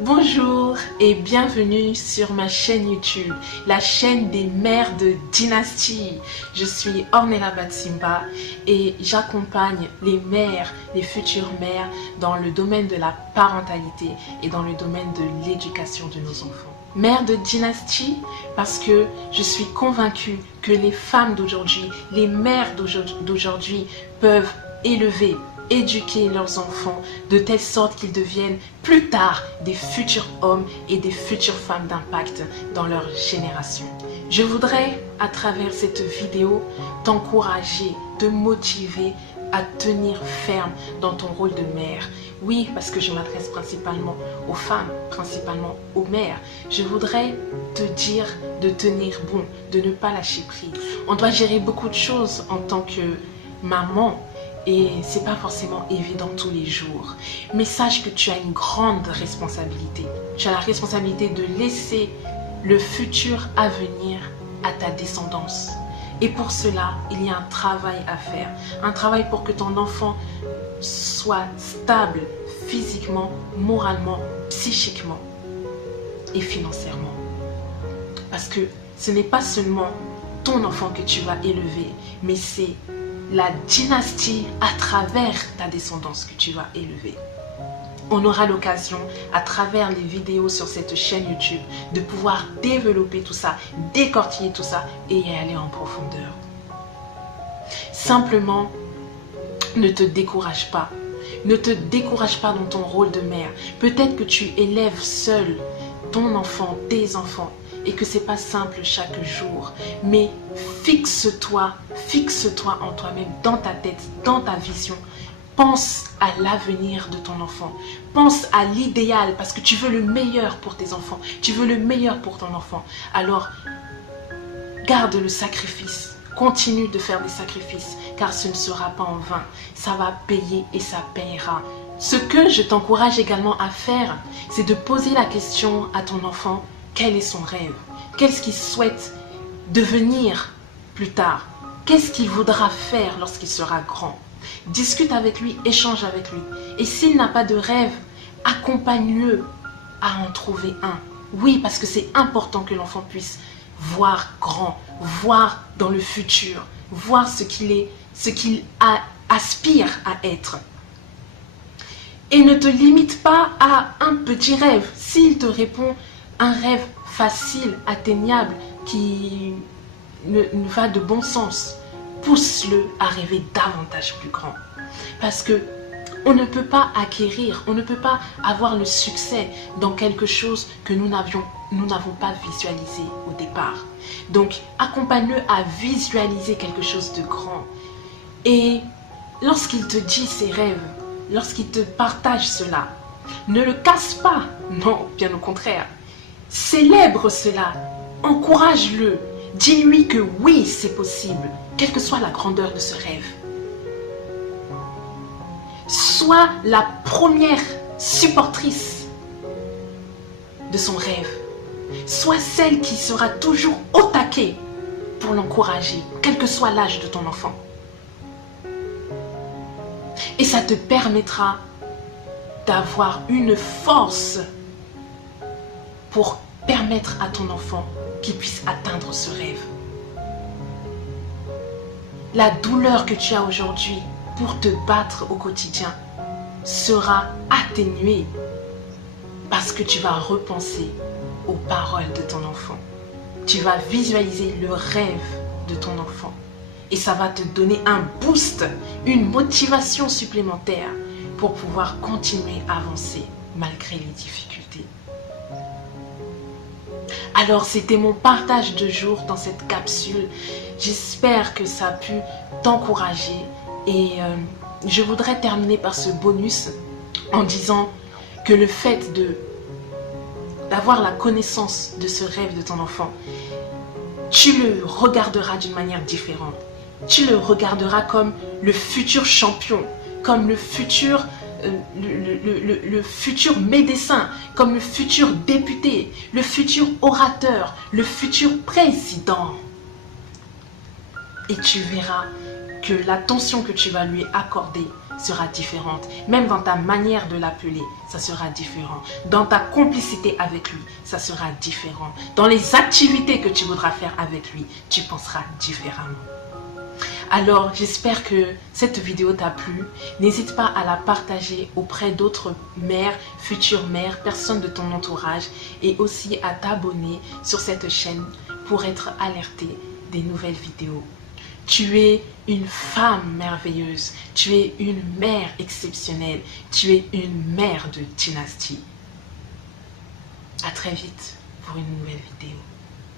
Bonjour et bienvenue sur ma chaîne YouTube, la chaîne des mères de Dynastie. Je suis Ornella Batsimba et j'accompagne les mères, les futures mères dans le domaine de la parentalité et dans le domaine de l'éducation de nos enfants. Mère de Dynastie parce que je suis convaincue que les femmes d'aujourd'hui, les mères d'aujourd'hui peuvent éduquer leurs enfants de telle sorte qu'ils deviennent plus tard des futurs hommes et des futures femmes d'impact dans leur génération. Je voudrais, à travers cette vidéo, t'encourager, te motiver à tenir ferme dans ton rôle de mère. Oui, parce que je m'adresse principalement aux femmes, principalement aux mères. Je voudrais te dire de tenir bon, de ne pas lâcher prise. On doit gérer beaucoup de choses en tant que maman, et c'est pas forcément évident tous les jours. Mais sache que tu as une grande responsabilité. Tu as la responsabilité de laisser le futur à venir à ta descendance. Et pour cela, il y a un travail à faire. Un travail pour que ton enfant soit stable physiquement, moralement, psychiquement et financièrement. Parce que ce n'est pas seulement ton enfant que tu vas élever, mais c'est la dynastie à travers ta descendance que tu vas élever. On aura l'occasion, à travers les vidéos sur cette chaîne YouTube, de pouvoir développer tout ça, décortiquer tout ça et y aller en profondeur. Simplement, ne te décourage pas. Ne te décourage pas dans ton rôle de mère. Peut-être que tu élèves seul ton enfant, tes enfants, et que c'est pas simple chaque jour, mais fixe-toi en toi-même, dans ta tête, dans ta vision. Pense à l'avenir de ton enfant. Pense à l'idéal parce que tu veux le meilleur pour tes enfants. Tu veux le meilleur pour ton enfant. Alors, garde le sacrifice. Continue de faire des sacrifices car ce ne sera pas en vain. Ça va payer et ça payera. Ce que je t'encourage également à faire, c'est de poser la question à ton enfant. Quel est son rêve? Qu'est-ce qu'il souhaite devenir plus tard? Qu'est-ce qu'il voudra faire lorsqu'il sera grand? Discute avec lui, échange avec lui. Et s'il n'a pas de rêve, accompagne-le à en trouver un. Oui, parce que c'est important que l'enfant puisse voir grand, voir dans le futur, voir ce qu'il aspire à être. Et ne te limite pas à un petit rêve. S'il te répond un rêve facile, atteignable, qui va de bon sens, pousse-le à rêver davantage plus grand. Parce que on ne peut pas acquérir, on ne peut pas avoir le succès dans quelque chose que nous n'avons pas visualisé au départ. Donc, accompagne-le à visualiser quelque chose de grand. Et lorsqu'il te dit ses rêves, lorsqu'il te partage cela, ne le casse pas, non, bien au contraire. Célèbre cela, encourage-le, dis-lui que oui, c'est possible, quelle que soit la grandeur de ce rêve. Sois la première supportrice de son rêve. Sois celle qui sera toujours au taquet pour l'encourager, quel que soit l'âge de ton enfant. Et ça te permettra d'avoir une force pour permettre à ton enfant qu'il puisse atteindre ce rêve. La douleur que tu as aujourd'hui pour te battre au quotidien sera atténuée parce que tu vas repenser aux paroles de ton enfant. Tu vas visualiser le rêve de ton enfant et ça va te donner un boost, une motivation supplémentaire pour pouvoir continuer à avancer malgré les difficultés. Alors, c'était mon partage de jour dans cette capsule. J'espère que ça a pu t'encourager. Et je voudrais terminer par ce bonus en disant que le fait d'avoir la connaissance de ce rêve de ton enfant, tu le regarderas d'une manière différente. Tu le regarderas comme le futur champion, comme le futur médecin, comme le futur député, le futur orateur, le futur président. Et tu verras que l'attention que tu vas lui accorder sera différente. Même dans ta manière de l'appeler, ça sera différent. Dans ta complicité avec lui, ça sera différent. Dans les activités que tu voudras faire avec lui, tu penseras différemment. Alors, j'espère que cette vidéo t'a plu. N'hésite pas à la partager auprès d'autres mères, futures mères, personnes de ton entourage et aussi à t'abonner sur cette chaîne pour être alerté des nouvelles vidéos. Tu es une femme merveilleuse, tu es une mère exceptionnelle, tu es une mère de dynastie. À très vite pour une nouvelle vidéo.